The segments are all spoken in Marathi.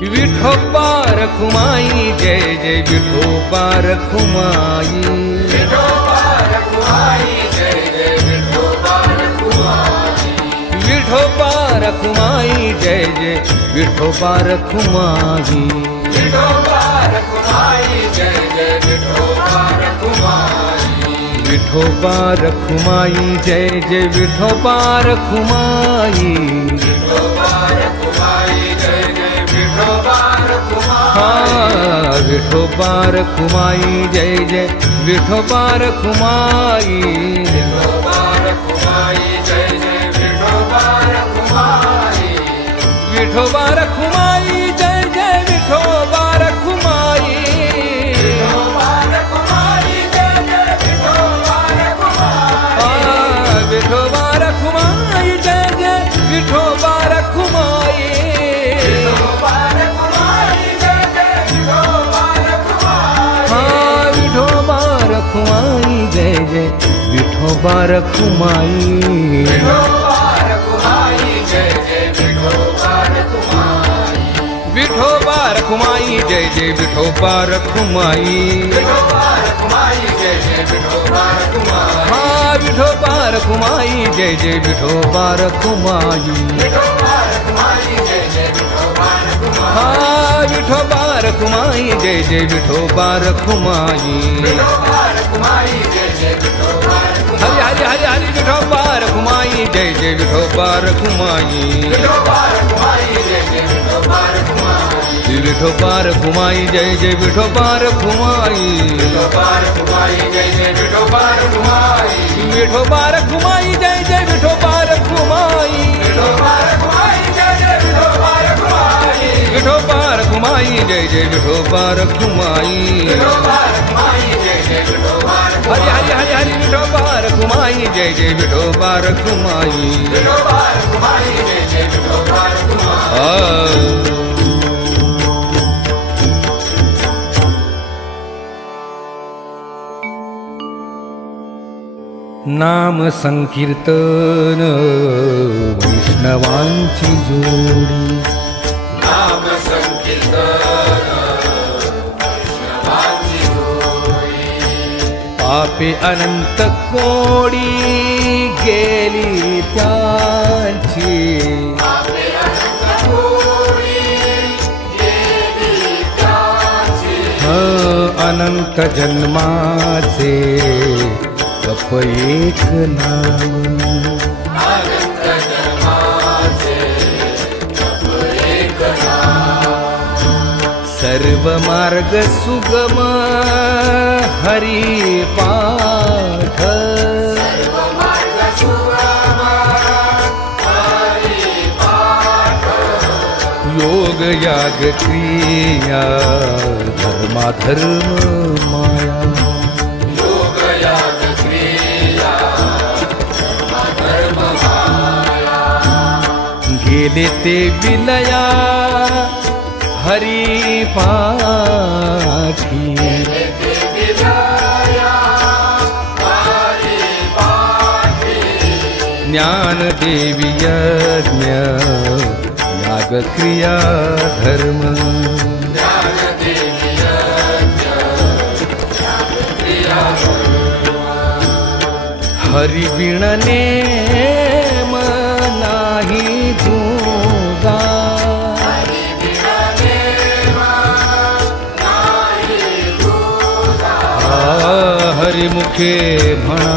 विठोबा रखुमाई जय जय विठोबा रखुमाई विठोबा रखुमाई जय जय विठोबा रखुमाई विठोबा रखुमाई जय जय विठोबा रखुमाई विठोबा रखुमाई जय जय विठोबा रखुमाई विठोबा रखुमाई जय जय विठोबा रखुमाई विठोबा रखुमाई जय जय विठोबा रखुमाई हाँ विठोबा रखुमाई जय जय विठोबा रखुमाई विठोबा रखुमाई जय जय विठोबा रखुमाई विठोबा रखुमाई जय जय विठोबा रखुमाई विठोबा रखुमाई जय जय विठोबा रखुमाई हाँ विठोबा रखुमाई जय जय विठोबा रखुमाई विठोबा रखुमाई जय जय विठोबा रखुमाई हाँ विठोबा रखुमाई जय जय विठोबा रखुमाई विठोबा रखुमाई जय जय विठोबा रखुमाई विठोबा रखुमाई जय जय विठोबा रखुमाई विठोबा रखुमाई जय जय विठोबा रखुमाई हाँ विठोबा रखुमाई जय जय विठोबा रखुमाई विठोबा रखुमाई जय जय विठोबा रखुमाई हाँ विठोबा रखुमाई जय जय विठोबा रखुमाई विठोबा रखुमाई जय जय विठोबा रखुमाई हरि हरि हरि हरि विठोबा रखुमाई जय जय विठोबा रखुमाई विठोबा रखुमाई जय जय विठोबा रखुमाई विठोबा रखुमाई जय जय विठोबा रखुमाई विठोबा रखुमाई जय जय विठोबा रखुमाई विठोबा रखुमाई जय जय विठोबा रखुमाई विठोबा रखुमाई जय जय विठोबा रखुमाई विठोबा रखुमाई जय जय विठोबा रखुमाई विठोबा रखुमाई जय जय विठोबा हरि हरि हरि हरि विठोबा रखुमाई जय जय विठोबा रखुमाई विठोबा रखुमाई जय जय विठोबा रखुमाई नाम संकीर्तन वैष्णवांची जोडी नाम संकीर्तन वैष्णवांची जोडी पापे अनंत कोडी गेली त्यांची आपले अनंत कोटी गेली त्याची अनंत जन्माचे जप एक नाम अनंत जन्माचे जप एक नाम सर्व मार्ग सुगम हरी पाठ सर्व मार्ग सुगम हरी पाठ योग याग क्रिया धर्माधर्म माया योग याग क्रिया धर्म माया गेले ते विलया हरी पाठी विलया हरी पाठी ज्ञान देवी यज्ञ याग क्रिया धर्म ज्ञानदेवी यज्ञ याग क्रिया हरि बिन नेम नाही जुगा हरिमुखे म्हणा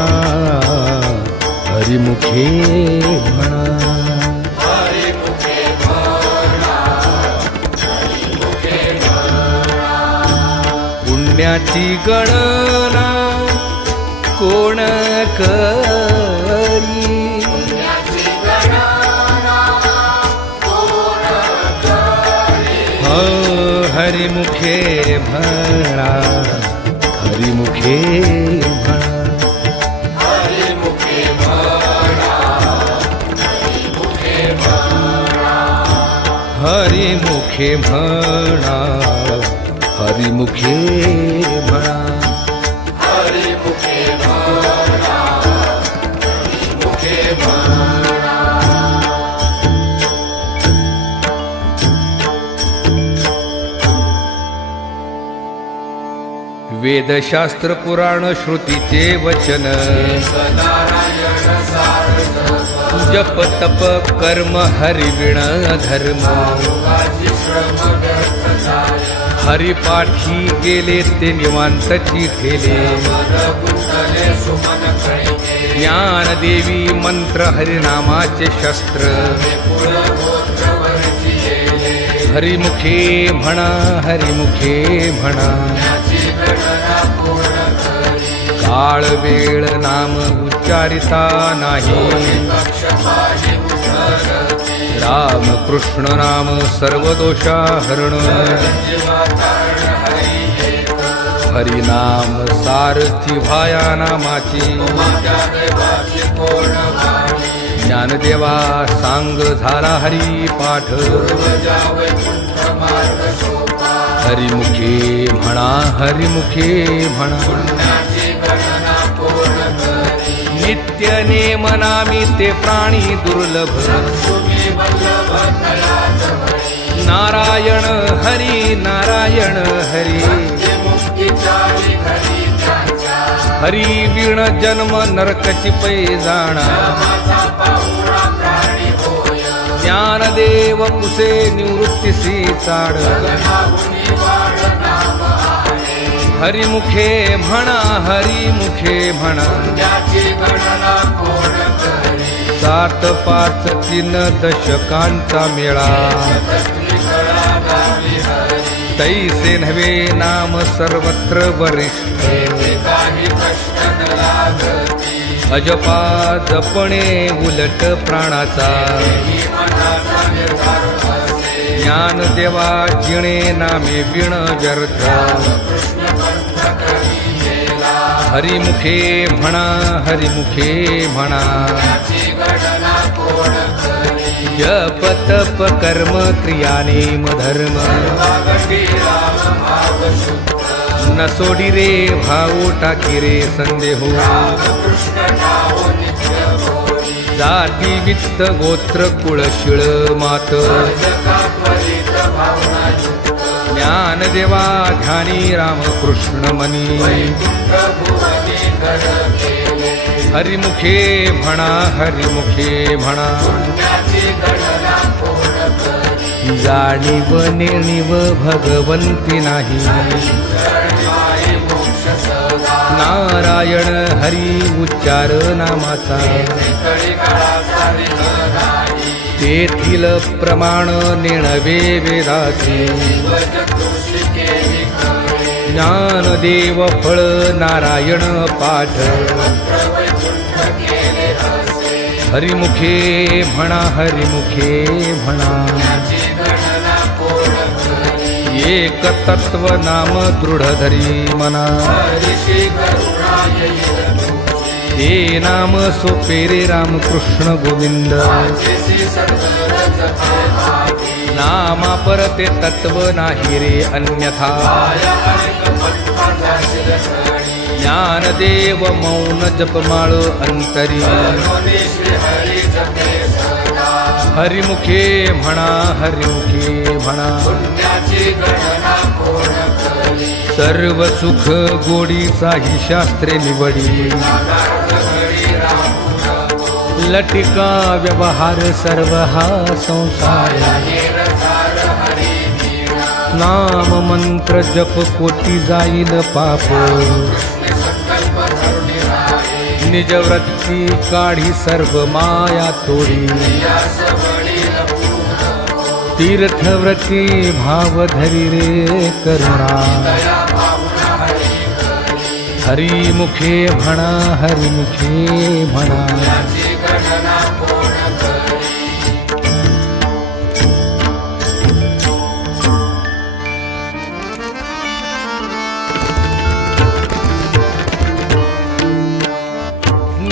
हरिमुखे म्हणा पुण्याची गणना कोण करी हरिमुखे म्हणा हरिमुखे म्हणा हरिमुखे म्हणा हरिमुखे म्हणा हरिमुखे म्हणा हरिमुखे म्हणा वेदशास्त्र पुराण श्रुतीचे वचन नारायण सारथ जप तप कर्म हरिविण धर्म योगाची श्रम व्यर्थ जाय हरिपाठी गेले ते निवांतची ठेले मन गुंतले सुमन कळिके ज्ञानदेवी मंत्र हरिनामाचे शस्त्र कुळ गोत्र वरची येले हरिमुखे म्हणा हरिमुखे म्हणा याची गणना पूर्ण करी काळ वेळ नाम उच्चारिता नाही पक्षपाती उद्धरती राम कृष्ण नाम सर्व दोषा हरण जीवा तारण हरी एक हरिनाम सारथी भाया नामाची माझ्या देवाची पूर्ण वाणी ज्ञानदेवा सांग झाला हरी पाठ जावे कुंठ मार्ग सोपा हरिमुखे म्हणा हरिमुखे म्हणा पुण्याची गणना पूर्ण करी नित्य नेम नामी ते प्राणी दुर्लभ तुम्ही वल्लभ तयाच वळी नारायण हरी नारायण हरी ते मुक्ती चाली घरी त्यांच्या हरी विण जन्म नरकची पै जाणा माझा पाहुणा प्राणी होय ज्ञानदेव कुसे निवृत्तीसी चाड गगनाहुनी वाढ नाम आहे हरिमुखे म्हणा हरिमुखे म्हणा त्याची गणना कोण करी 7 5 3 दशकांचा मेळा तत्वी कळा गावी हरी तैसे नव्हे नाम सर्वत्र वरिष्ठ ते काही कष्ट न लागती अजपा जपणे उलट प्राणाचा ही मनाचा निर्धार असे ज्ञानदेवा जिणे नामे विण व्यर्थ कृष्ण पंथ करी गेला हरिमुखे म्हणा हरिमुखे म्हणा त्याची गणना कोण करी जप तप कर्म क्रिया नेम धर्म वागटी राम भाव शुद्ध न सोडी रे भाऊ टाकी रे संदेहो कृष्ण नाव नित्य बोली जाती वित्त गोत्र कुळ शिळ मात जगा त्वरित भावना युक्त ज्ञानदेवा ध्यानी रामकृष्ण मनी वैकुंठ भुवनी घर केले हरिमुखे म्हणा हरिमुखे म्हणा पुण्याची गणना कोण करी जाणीव नेणीव भगवंती नाही जळमाई मोक्ष सदा नारायण हरी उच्चार नामाचा कळी काळाचा निघाली तेथील प्रमाण नेणवे वेदासी वज तुळशी केली कळे ज्ञानदेव फळ नारायण पाठ मंत्र वैकुंठ केले असे हरिमुखे म्हणा हरिमुखे म्हणा त्याची गणना कोण करी एक तत्व नाम दृढ धरी मना हरिशी करुणा येईल तुझी ते नाम सोपे रे रामकृष्ण गोविंद वाचेसी सत्तर जपे भागी नामा परते तत्व नाही रे अन्यथा पाया अनेक पद्माजाशील सणी ज्ञानदेव मौन जपमाळ अंतरी करुणी श्री हरी जपे सदा हरिमुखे म्हणा हरिमुखे म्हणा पुण्याची गणना कोण करी सर्व सुख गोडीचाही शास्त्रे निवडी नागार्थ घडी राहून लटिका व्यवहार सर्व हा संसार येरधार हरी नीरा नाम मंत्र जप कोटी जाईल पाप कृष्ण संकल्प धरुणी राहे निज वृत्ती काढी सर्व माया तोडी यास वडील पूर्ण तीर्थव्रती भाव धरी रे करुणा दया भावना हरी करी हरिमुखे म्हणा हरिमुखे म्हणा त्याची गणना कोण करी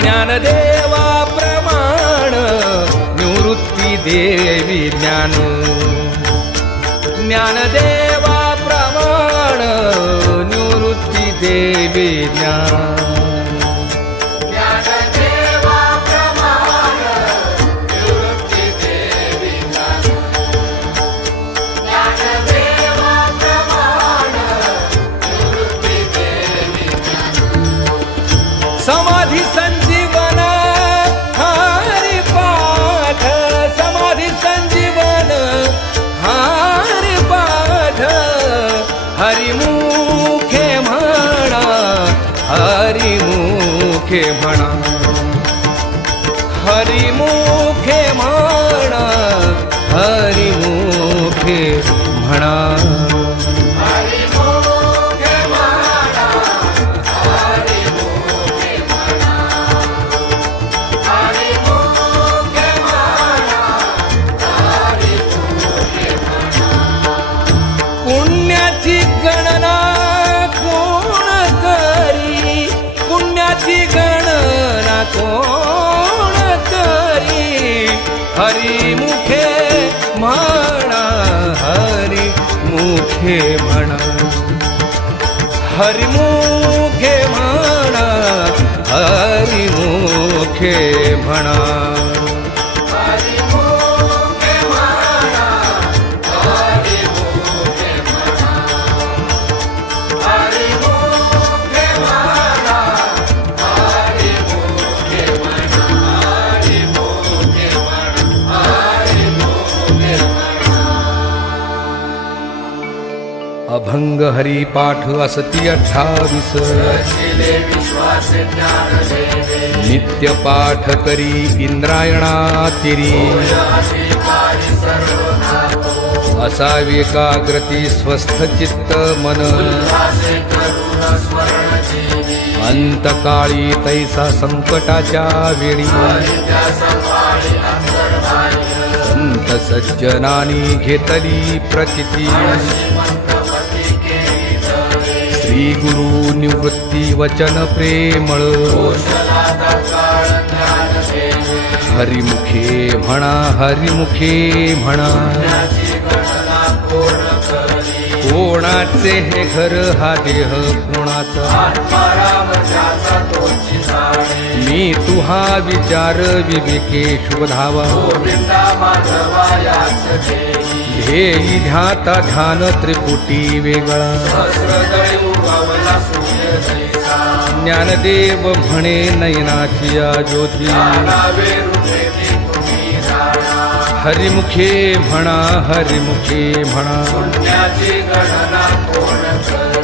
ज्ञानदेवा प्रमाण निवृत्ती देवी ज्ञान ज्ञानदेवा प्रमाण निवृत्ती देवी ज्ञान ज्ञानदेवा प्रमाण निवृत्ती देवी ज्ञान ज्ञानदेवा प्रमाण निवृत्ती देवी हरिमुखे म्हणा हरिमुखे म्हणा पुण्याची गणना कोण करी पुण्याची गणना कोण करी हरिमुखे म्हणा हरिमुखे म्हणा हरिमुखे म्हणा हरिमुखे म्हणा अभंग हरिपाठ असती 28 नित्य पाठ करी इंद्रायणातिरी असावे एकाग्रती स्वस्थ चित्त मन अंतकाळी तैसा संकटाच्या वेळी संत सज्जनानी घेतली प्रचिती श्री गुरु निवृत्ती वचन प्रेमळ हरिमुखे म्हणा हरिमुखे म्हणा कोणाचे हे घर हा देह कोणाचा मी तुहा विचार विवेके शोधावा ध्येयी ध्याता ध्यान त्रिपुटी वेगळा ज्ञानदेव म्हणे नयनाची या ज्योती हरिमुखे म्हणा हरिमुखे म्हणा पुण्याची गणना कोण करी